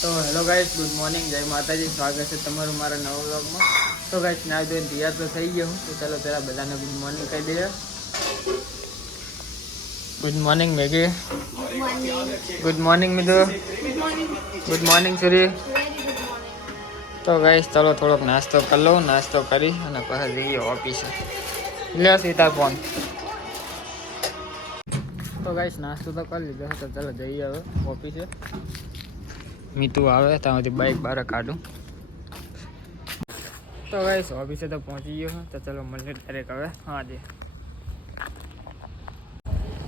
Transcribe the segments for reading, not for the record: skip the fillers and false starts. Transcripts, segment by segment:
તો hello guys, good morning, જય માતાજી. સ્વાગત છે તમારું મારા નવા વ્લોગમાં. તો ગાઈસ, ના ધોઈને તૈયાર તો થઈ ગયો હું. તો ચાલો પહેલાં બધાને ગુડ મોર્નિંગ કહી દઈએ. Good morning Maggie. Good morning Mitu. Good morning Suri. તો ગાઈસ, ચાલો થોડોક નાસ્તો કરી લઉં. નાસ્તો કરી અને પછી જઈએ ઓફિસે. લે સીતા ફોન. તો ગાઈસ, નાસ્તો તો કરી લીધો. તો ચાલો જઈએ હવે ઓફિસે. મીતુ આવે ત્યાં સુધી બાઇક બહાર કાઢું. તો ગાઈસ, ઓફિસે તો પહોંચી ગયો. તો ચલો મળીએ ડાયરેક્ટ હવે. હા જી.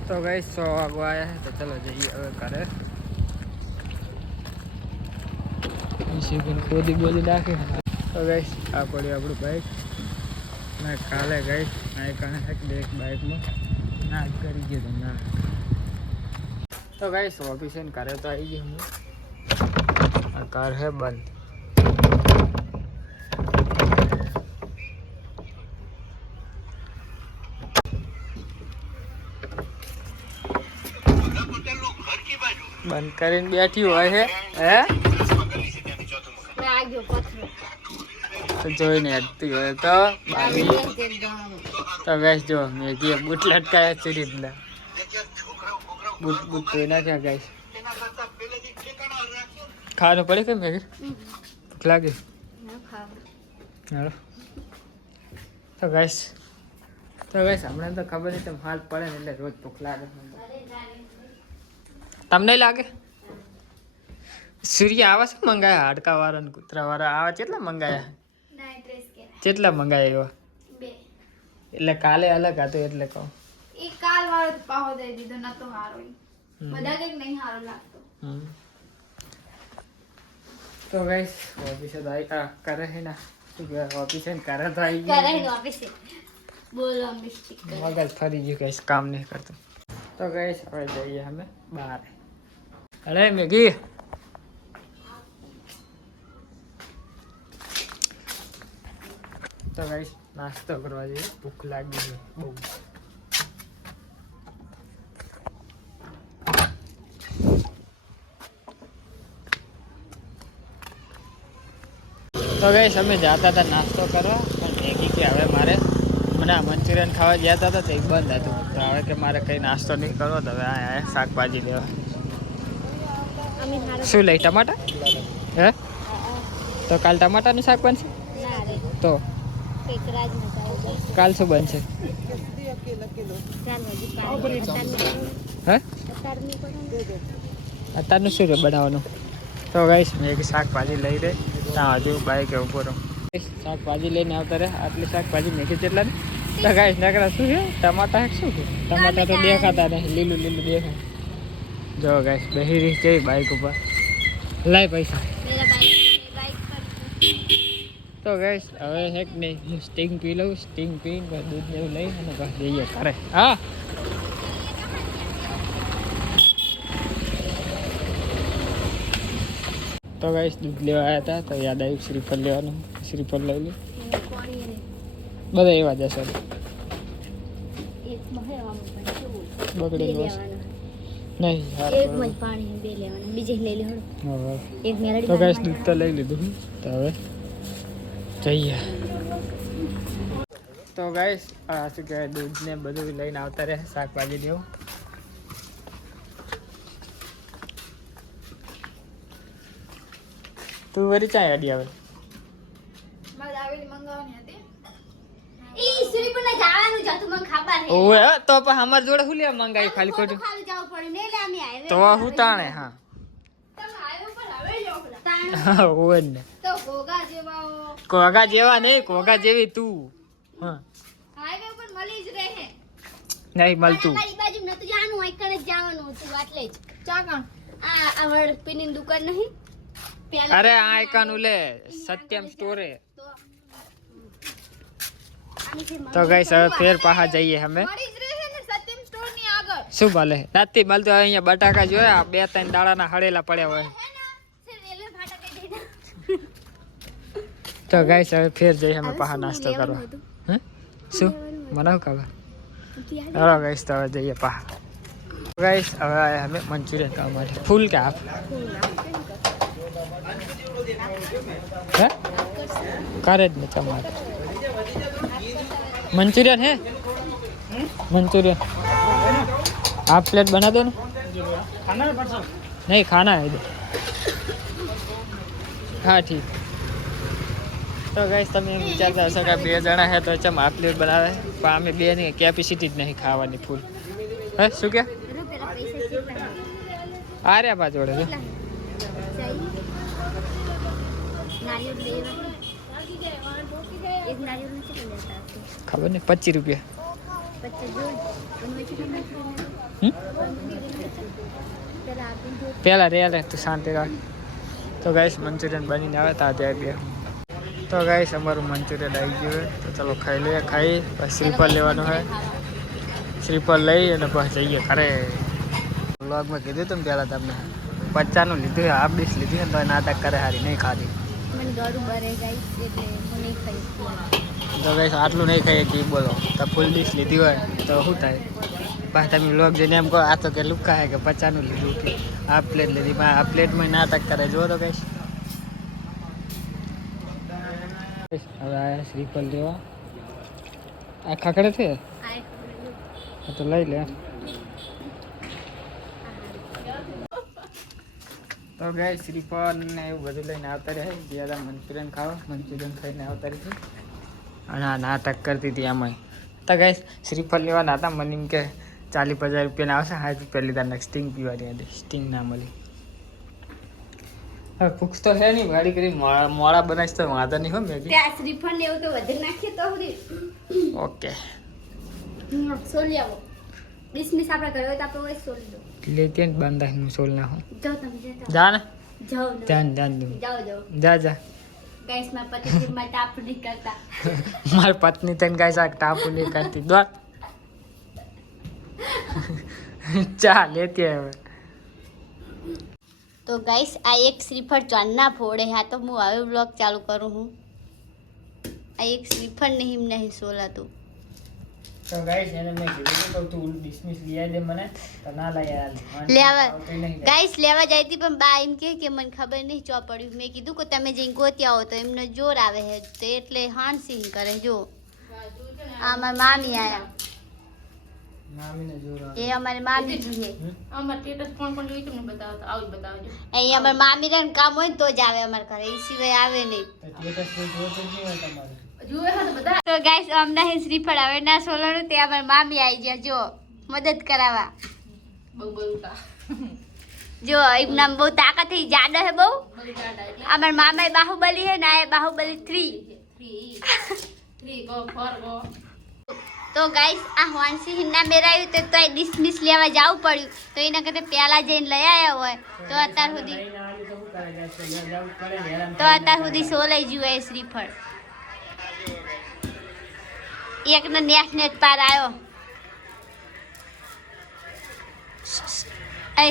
તો ગાઈસ 6 વાગવા આવ્યા. તો ચલો જઈએ હવે ઘરે. ખોદી બોલી નાખે. તો ગાઈસ, આ પડ્યું આપણું બાઇક. ના કાલે ગાઈસ ના કારણે એક બાઇકમાં ના કરી ગયો તો ના. તો ગાઈસ, ઓફિસે ઘરે તો આવી ગયો હું. આ કાર હે બંધ. બંધ કરીને બેઠી હોય છે હે તો જોઈને હટતી હોય તો તો ગાઈસ જો મેગી બૂટ લટકાયા છે રીતના બૂટ ધોઈ નાખ્યા ગાઈસ. ખાવાનું પડે કે મેગી ભૂખ લાગે તો ગાઈસ હમણાં તો ખબર નહીં તેમ હાલ પડે ને એટલે રોજ ભૂખ લાગે. તમને લાગે સૂર્ય આવા શું મંગાયા? હાડકા વાળા ને કૂતરા વાળા આવા કેટલા મંગાયા? કેટલા મંગાયા એવા? એટલે કાલે અલગ હતો એટલે કહું. એ કાલ વાળો પાહો દઈ દીધો ન તો હારો. બધા કે નહીં હારો લાગતો. તો ગાઈસ, ઓફિસે તો આ કરે છે ને શું કહેવાય ઓફિસે કરે તો આવી કરે ને ઓફિસે બોલો મિસ્ટેક મગજ ફરી ગયું ગાઈસ, કામ નહીં કરતું. તો ગાઈસ, હવે જઈએ અમે બહાર. અરે મેગી તો ગાઈસ, નાસ્તો કરવા જઈએ. ભૂખ લાગી છે બહુ. તો ગાઈસ, અમે જતા હતા નાસ્તો કરવા પણ મેગી કે હવે મારે મને મંચુરિયન ખાવા ગયા હતા તો એક બંધ હતું. તો હવે કે મારે કંઈ નાસ્તો નહીં કરવો તો હવે આ શાકભાજી લેવા. શું લઈ? ટમાટા હે? તો કાલ ટમાટાનું શાક બનશે? તો કાલ શું બનશે? હે અત્યારનું શું છે બનાવવાનું? તો ગાઈસ, મેં એક શાકભાજી લઈ રહી ત્યાં હજુ બાઈક ઉભો રહું. શાકભાજી લઈને આવતા રહે. આટલી શાકભાજી મેં કેટલા ને તો ગાઈસ નકરા શું છે? ટમાટા શું છે? ટમાટા તો દેખાતા નહીં, લીલું લીલું દેખાય. જો ગાઈસ બેહી રહી છે બાઈક ઉપર. લાય પૈસા. તો ગાઈસ, હવે હેક નહીં હું સ્ટિંગ પી લઉં. સ્ટિંગ પીને દૂધ ને એવું લઈ અને બસ જઈએ ઘરે. હા તો ગાઈસ, દૂધ લેવા આવ્યા હતા તો યાદ આવ્યું શ્રીફળ લેવાનું. શ્રીફળ લઈ લે. બધા એવા જશે બગડેલું નહીં. તો ગાઈસ, દૂધ તો લઈ લીધું. તો હવે જઈએ. તો ગાઈસ, આ શું કહેવાય દૂધ ને બધું લઈને આવતા રહે. શાકભાજી લેવું. તું વરી ચાય અડી આવે ઓએ તો પણ અમાર જોડે હું લેવા મંગાઈ ખાલી ખોટું તો હું તાણે. હા ઓએ ને કોગા જેવા નહીં, કોગા જેવી તું. હા નહીં મળતું. દુકાન નહીં. અરે આ એકાનું લે સત્યમ સ્ટોરે. તો ગાઈસ, હવે ફેર પાહા જઈએ અમે. શું ભલે નથી મળતું. અહીંયા બટાકા જોયા 2-3 દાડાના હળેલા પડ્યા હોય. તો ગાઈસ, હવે ફેર જઈએ અમે પાહા નાસ્તો કરવા. હે શું બનાવ ખાવા? ચાલો ગાઈસ, તો હવે જઈએ પાહા. ગાઈસ, હવે અમે મંચુરિયન ખાવા માટે. ફૂલ કે હાફ? હે કરે જ ને તમારે મંચુરિયન હે मंचूरियन हाफ प्लेट बना दो ना खाना है परसों नहीं खाना है इधर हाँ ठीक तो गाइस તમે એમ વિચારતા હશો કે 2 જણા હે તો ચમ હાફ પ્લેટ બનાવે પણ અમે 2 ની કેપેસિટી જ નહીં ખાવાની ફૂલ હે શું કે આ રહ્યા પા જોડે તો ખબર ને 25 રૂપિયા પેલા રેલે તો શાંતિ રાખ તો ગાઈસ મંચુરિયન બનીને આવે તો આજે આવી તો ગાઈસ અમારું મંચુરિયન આવી ગયું તો ચલો ખાઈ લઈએ ખાઈ પછી શ્રીફળ લેવાનું હોય શ્રીફળ લઈ અને પછી જઈએ ખરે વ્લોગમાં કીધું હતું ને પહેલાં તમને 50નું લીધું હાફ ડીશ લીધી તો નાટક કરે હારી નહીં ખાધી તો ગાઈસ આટલું નહીં ખાઈએ કે બોલો તો ફૂલ ડીશ લીધી હોય તો શું થાય બસ તમે લોક જઈને એમ કહો આ તો કે લુક્કા હે કે 50નું લીધું કે હાફ પ્લેટ લીધી પણ આ પ્લેટમાં નાટક કરે જુઓ તો ગાઈસ હવે આયા શ્રીફળ લેવા આ ખાખડે છે તો લઈ લે તો ગાઈસ શ્રીફળ ને એવું બધું લઈને આવતા રહે જ્યાં મંચુરિયન ખાવા મંચુરિયન ખાઈને આવતા રહે અને આ નાટક કરતી હતી આમાં તો ગાઈસ શ્રીફળ લેવાના હતા મને એમ કે 40-50 રૂપિયાના આવશે 60 રૂપિયા લીધા ને સ્ટિંગ પીવાની હતી સ્ટિંગ ના મળી હવે ભૂખ તો છે નહીં ગાડી કરી મોડા બનાવીશ તો વાંધો નહીં હો મેં શ્રીફળ લેવું તો વધુ નાખીએ તો ઓકે સોલી આવો ડિસમિસ આપણે કર્યો તો આપણે ઓય સોલી દો લેતી ને બાંધા હું સોલ નાખું જાઓ તમે જતા જા ને જાઓ જાન જાન જાઓ જા જા ગાઈસ માં પતિ જીમમાં ટાપ નહીં કરતા મારી પત્ની તને ગાઈસ આ ટાપુ નહીં કરતી દોડ ચા લેતી હવે તો ગાઈસ આ એક શ્રીફળ ચાંદના ફોડે હા તો હું હવે બ્લોગ ચાલુ કરું હું આ એક શ્રીફળ નહીં સોલાતું તો ગાઈસ એને મેં કીધું કે તું ડિસમિસ લઈ દે મને તો ના લઈ આવ્યા લેવા ગાઈસ લેવા જાય હતી પણ બા એમ કે મને ખબર નહીં ચો પડ્યું મેં કીધું કે તમે જઈને ગોતી આવો તો એમનો જોર આવે છે તો એટલે હાણસિંહ કરે જો આ મારી મામી આયા મામીને જોર આવે એ અમારી મામી છે અમાર સ્ટેટસ કોણ કોણ જોઈ તમને બતાવો તો આવું જ બતાવજો અહીં અમારી મામી રે કામ હોય ને તો જ આવે અમારા ઘરે એ સિવાય આવે નહીં તો સ્ટેટસ પર જોતો જ નહીં હોય તમારે જુએ હા તો બધા તો ગાઈસ અમને હે શ્રીફળ આવે ના સોલવાનું તે અમારી મામી આવી ગયા જો મદદ કરાવવા બહુ બહુ કા જો એમના બહુ તાકાત થઈ જાડો હે બહુ બહુ ટાટા એટલે અમાર મામા બાહુબલી હે ના એ બાહુબલી 3 ગો 4 ગો તો ગાઈસ આ વાંસી હિન્ના મેરાયું તો ડિસમિસ લેવા જવું પડ્યું તો એના કરતા પહેલા જઈને લઈ આવ્યા હોય તો અત્યાર સુધી સોલાઈ જુએ શ્રીફળ એક ને નેટ પાર આવ્યો એ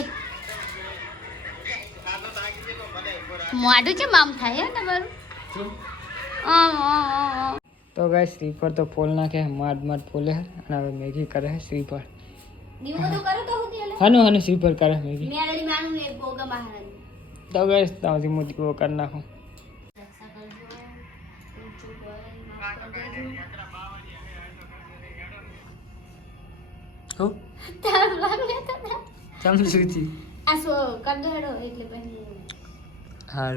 મોઢું છે મામ થાય હે તમારું તો ગાઈસ શ્રીફળ તો ફોલ નાખે માડ ફોલે અને હવે મેગી કરે શ્રીફળ દીવો તો કરો તો હોતી એટલે હાનું શ્રીફળ કરે મેગી મેરડી માનું ને એક બોગા મહારાણી તો ગાઈસ તાજી મોટી કો કરી નાખું હું તાર લાગે તો સમજુતી આ સો કર દો હેડો એટલે પછી હા